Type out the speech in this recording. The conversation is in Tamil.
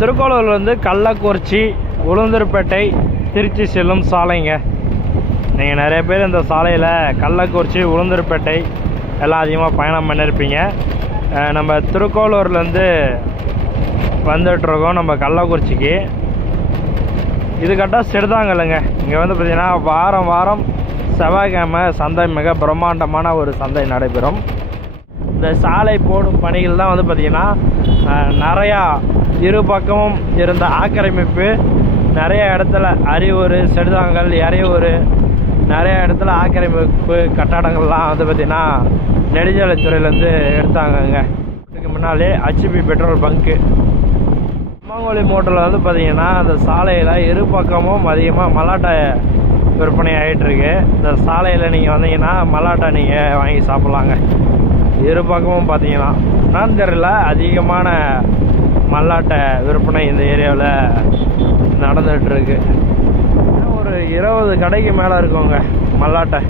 திருக்கோளூர்லேருந்து கள்ளக்குறிச்சி உளுந்தூர்பேட்டை திருச்சி செல்லும் சாலைங்க. நீங்கள் நிறைய பேர் இந்த சாலையில் கள்ளக்குறிச்சி உளுந்தூர்பேட்டை எல்லாம் அதிகமாக பயணம் பண்ணியிருப்பீங்க நம்ம திருக்கோளூர்லேருந்து வந்துட்டுருக்கோம் நம்ம கள்ளக்குறிச்சிக்கு. இது கரெக்டாக சிறுதாங்கல்லுங்க. இங்கே வந்து பார்த்திங்கன்னா வாரம் வாரம் செவ்வாய்க்கிழமை சந்தை மிக பிரம்மாண்டமான ஒரு சந்தை நடைபெறும். இந்த சாலை போடும் பணிகள் தான் வந்து பார்த்திங்கன்னா நிறையா இரு பக்கமும் இருந்த ஆக்கிரமிப்பு நிறைய இடத்துல அரியூர் செடுதாங்கல் எறையூர் நிறைய இடத்துல ஆக்கிரமிப்பு கட்டடங்கள்லாம் வந்து பார்த்திங்கன்னா நெடுஞ்சாலைத்துறையிலேருந்து எடுத்தாங்கங்க. இதுக்கு முன்னாலே ஹச்பி பெட்ரோல் பங்க்கு அம்மாங்கோழி மோட்டரில் வந்து பார்த்திங்கன்னா அந்த சாலையில் இரு பக்கமும் அதிகமாக மலாட்டை விற்பனை ஆகிட்டுருக்கு இந்த சாலையில் நீங்கள் வந்தீங்கன்னா மலாட்டை நீங்கள் வாங்கி சாப்பிட்லாங்க. இரு பக்கமும் பார்த்தீங்கன்னா நான் தெரியல அதிகமான மல்லாட்டை விற்பனை இந்த ஏரியாவில் நடந்துகிட்ருக்கு ஒரு இருபது கடைக்கு மேலே இருக்குங்க மல்லாட்டை.